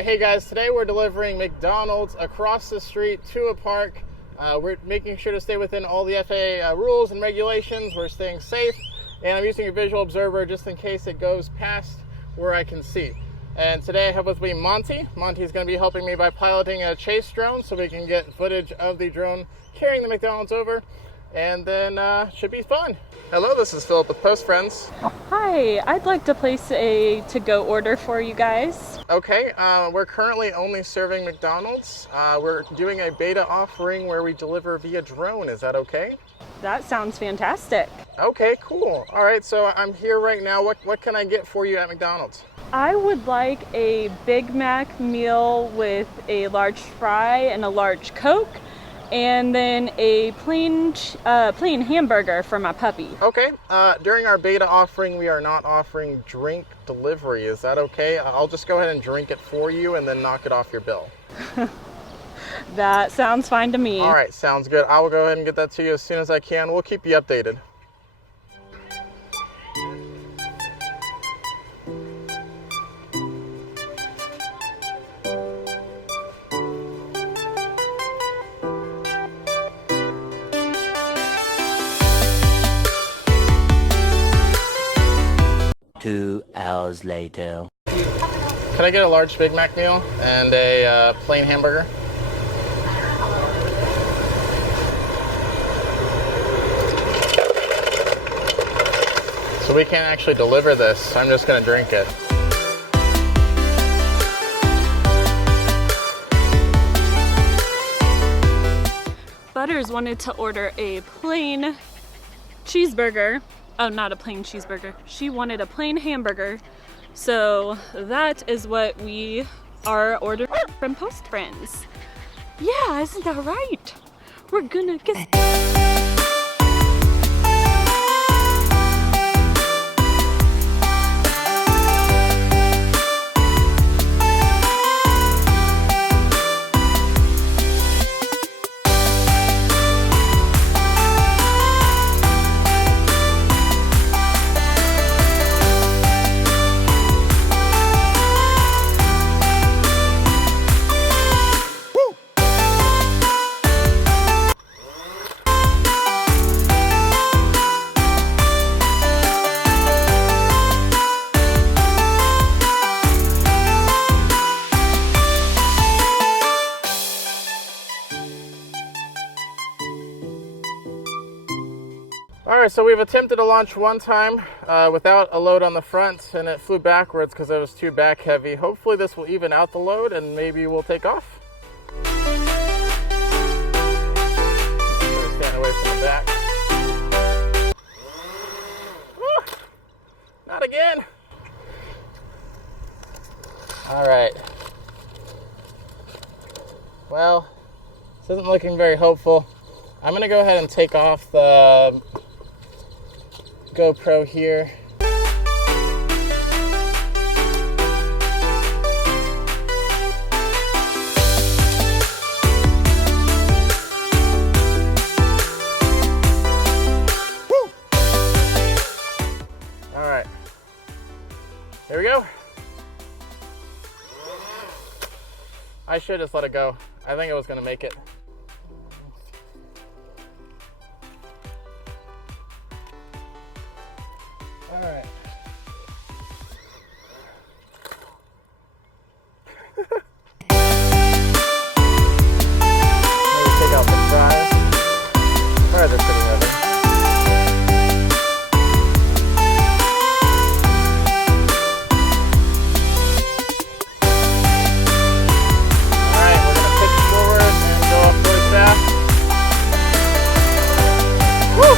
Alright, hey guys, today we're delivering McDonald's across the street to a park. We're making sure to stay within all the FAA rules and regulations. We're staying safe, and I'm using a visual observer just in case it goes past where I can see. And today I have with me Monty. Monty's going to be helping me by piloting a chase drone so we can get footage of the drone carrying the McDonald's over, and then should be fun. Hello, this is Philip with PostFriends. Hi, I'd like to place a to-go order for you guys. Okay, we're currently only serving McDonald's. We're doing a beta offering where we deliver via drone. Is that okay? That sounds fantastic. Okay, cool. All right, so I'm here right now. What can I get for you at McDonald's? I would like a Big Mac meal with a large fry and a large Coke, and then a plain hamburger for my puppy. Okay, during our beta offering, we are not offering drink delivery. Is that okay? I'll just go ahead and drink it for you and then knock it off your bill. That sounds fine to me. All right, sounds good. I will go ahead and get that to you as soon as I can. We'll keep you updated. Two hours later. Can I get a large Big Mac meal and a plain hamburger? So we can't actually deliver this. I'm just gonna drink it. Butters wanted to order a plain cheeseburger. Oh, not a plain cheeseburger. She wanted a plain hamburger. So that is what we are ordering from PostFriends. Yeah, isn't that right? We're gonna get... Alright, so we've attempted to launch one time without a load on the front, and it flew backwards because it was too back heavy. Hopefully this will even out the load and maybe we'll take off. Stand away from the back. Woo! Not again! Alright. Well, this isn't looking very hopeful. I'm going to go ahead and take off the GoPro here. Woo! All right, here we go. I should just let it go. I think it was gonna make it. All right. Maybe take out the fries. All right, they're pretty heavy. All right, we're gonna pitch forward and go up really fast. Woo!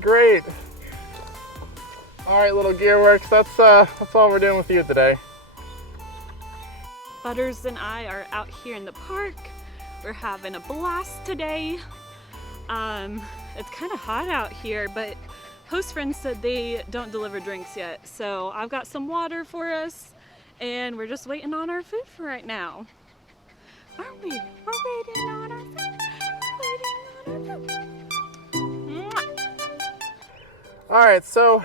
Great. All right, little Gearworks, that's all we're doing with you today. Butters and I are out here in the park. We're having a blast today. It's kind of hot out here, but PostFriends said they don't deliver drinks yet. So I've got some water for us, and we're just waiting on our food for right now. Aren't we? We're waiting on our food. We're waiting on our food. Mwah. All right, so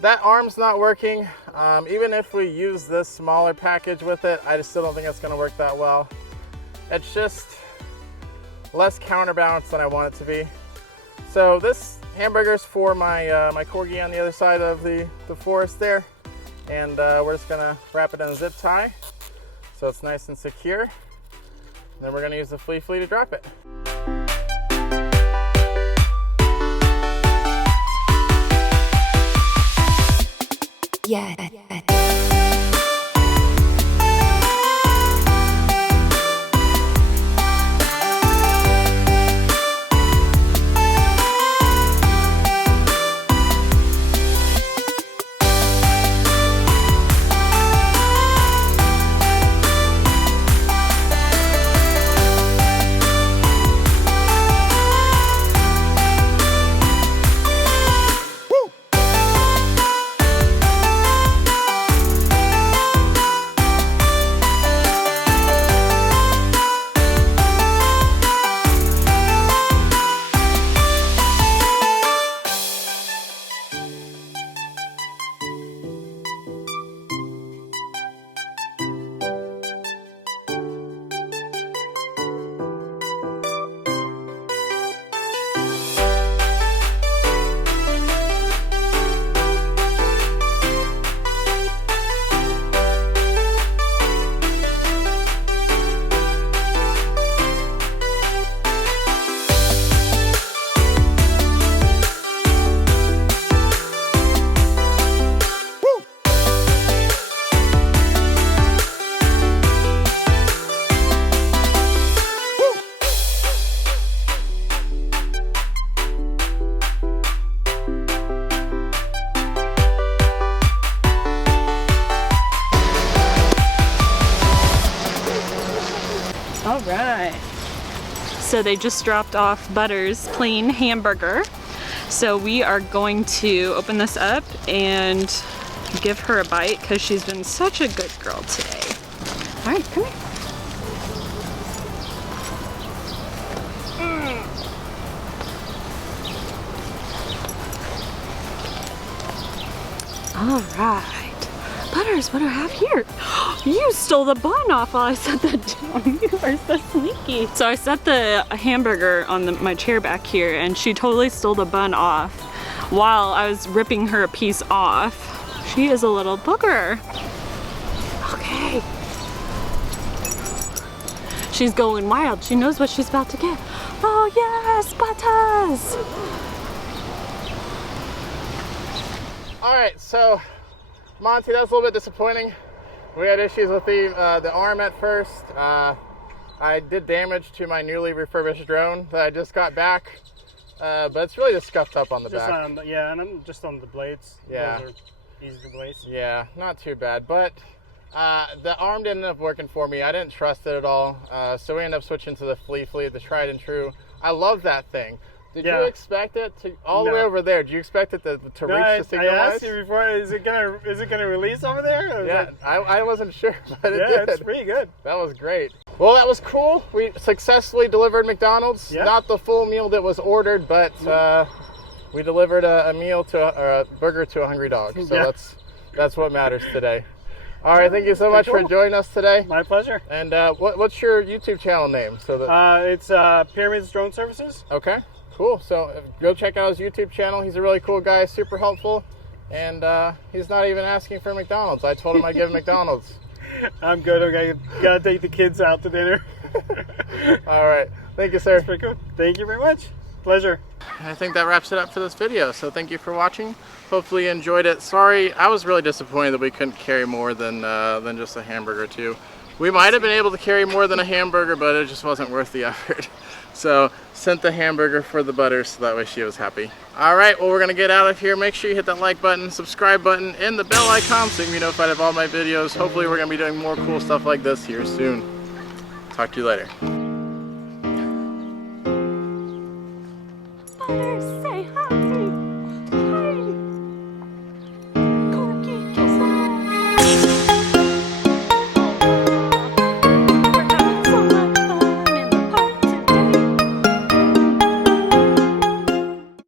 that arm's not working. Even if we use this smaller package with it, I just still don't think it's gonna work that well. It's just less counterbalanced than I want it to be. So this hamburger's for my my corgi on the other side of the forest there. And we're just gonna wrap it in a zip tie so it's nice and secure. And then we're gonna use the flea to drop it. Yeah. All right. So they just dropped off Butter's plain hamburger. So we are going to open this up and give her a bite because she's been such a good girl today. All right, come here. All right. Butters, what do I have here? You stole the bun off while I set that down. You are so sneaky. So I set the hamburger on my chair back here and she totally stole the bun off while I was ripping her a piece off. She is a little booger. Okay. She's going wild. She knows what she's about to get. Oh yes, Butters! All right, so Monty, that was a little bit disappointing. We had issues with the arm at first. I did damage to my newly refurbished drone that I just got back, but it's really just scuffed up on the back. Yeah, and I'm just on the blades. Yeah. Those are easy to blaze. Yeah, not too bad, but the arm didn't end up working for me. I didn't trust it at all, so we ended up switching to the flea, the tried and true. I love that thing. Did you expect it to all the way over there? Did you expect it to reach the signal I lights? asked you before. Is it gonna release over there? Yeah, I wasn't sure, but it did. It's pretty good. That was great. Well, that was cool. We successfully delivered McDonald's. Yeah. Not the full meal that was ordered, but we delivered a meal a burger to a hungry dog. So that's what matters today. All right, thank you so much for joining us today. My pleasure. And what's your YouTube channel name? So it's Pyramids Drone Services. Okay. Cool. So go check out his YouTube channel. He's a really cool guy, super helpful, and he's not even asking for McDonald's. I told him I'd give him McDonald's. I'm good. I gotta take the kids out to dinner. All right. Thank you, sir. That's pretty cool. Thank you very much. Pleasure. I think that wraps it up for this video. So thank you for watching. Hopefully you enjoyed it. Sorry, I was really disappointed that we couldn't carry more than just a hamburger too. We might have been able to carry more than a hamburger, but it just wasn't worth the effort. So sent the hamburger for the butter so that way she was happy. All right, well, we're gonna get out of here. Make sure you hit that like button, subscribe button, and the bell icon so you can be notified of all my videos. Hopefully we're gonna be doing more cool stuff like this here soon. Talk to you later.